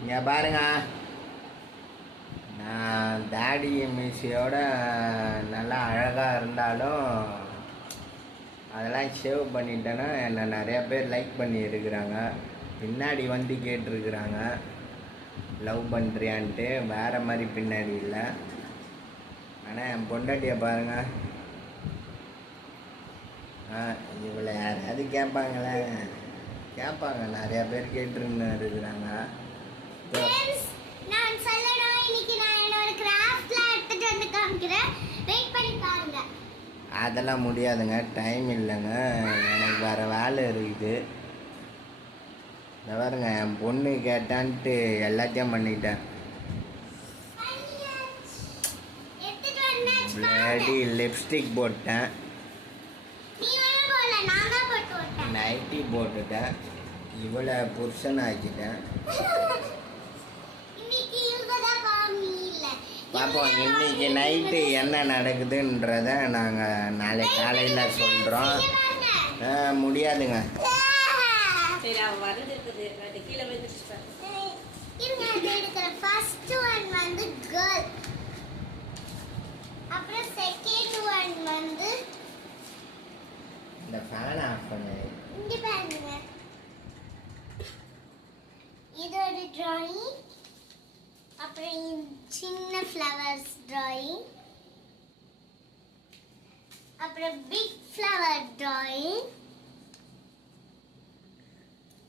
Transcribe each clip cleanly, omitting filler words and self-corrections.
இங்கே பாருங்க, நான் தாடி மீசையோட நல்லா அழகாக இருந்தாலும் அதெல்லாம் சேவ் பண்ணிட்டேன்னா என்னை நிறையா பேர் லைக் பண்ணியிருக்கிறாங்க. பின்னாடி வந்து கேட்டிருக்கிறாங்க லவ் பண்ணுறியான்ட்டு. வேறு மாதிரி பின்னாடி இல்லை. ஆனால் என் பொண்டாட்டியை பாருங்கள். இவளை யாராவது கேட்பாங்களே, கேட்பாங்க. நிறையா பேர் கேட்டுருன்னு இருக்கிறாங்க. அதெல்லாம் முடியாதுங்க, டைம் இல்லைங்க, எனக்கு வேறு வேலை இருக்குது. இந்த பாருங்க, என் பொண்ணு கேட்டான்ட்டு எல்லாத்தையும் பண்ணிட்டேன். பிளேடி லிப்ஸ்டிக் போட்டேன், நைட்டி போட்டுட்டேன், இவ்வளோ புருஷன் ஆக்கிட்டேன். பார்ப்போம் இன்னைக்கு நைட்டு என்ன நடக்குதுன்றத நாங்கள் நாளை காலையில் சொல்கிறோம். முடியாதுங்க. இந்த ஃபேன் ஆஃப் பண்ணு. இது ஒரு டிராயிங். அப்புறம் சின்ன ஃப்ளவர்ஸ் டிராயிங். அப்புறம் பிக் ஃப்ளவர் டிராயிங்.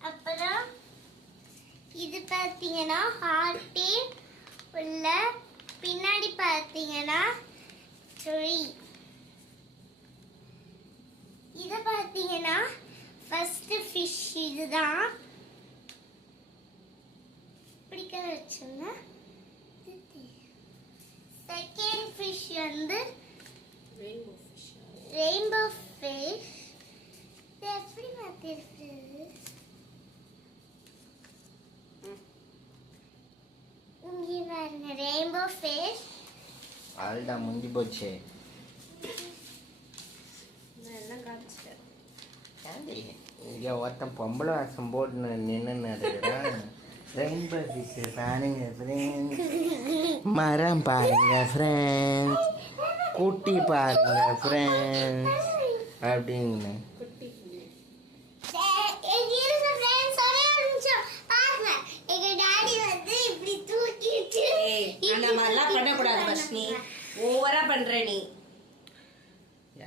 அப்புறம் இது பார்த்தீங்கன்னா ஹார்ட்டே உள்ள, பின்னாடி பார்த்தீங்கன்னா ட்ரீ. இது பார்த்தீங்கன்னா ஃபர்ஸ்ட் ஃபிஷ். இதுதான் பிடிக்க வச்சுங்க. செகண்ட் ஃபிஷ் வந்து ரெயின்போ ஃபிஷ். இது எப்படி மாத்திருக்கு? இங்கே பாருங்க, ரெயின்போ ஃபிஷ். அதுதான் முடிஞ்சு போச்சு. இங்கே ஒருத்தன் பொம்பளை வாசம் போட்டு நின்று இருக்கிறான். ரெயின்போ ஃபிஷ் பாருங்க ஃப்ரெண்ட்ஸ், மரம் பாருங்க ஃப்ரெண்ட்ஸ், குட்டி பாருங்க ஃப்ரெண்ட்ஸ் அப்படின்னு.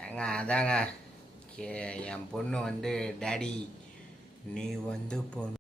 ஏங்க அதாங்க என் பொண்ணு வந்து டாடி நீ வந்து பொண்ணு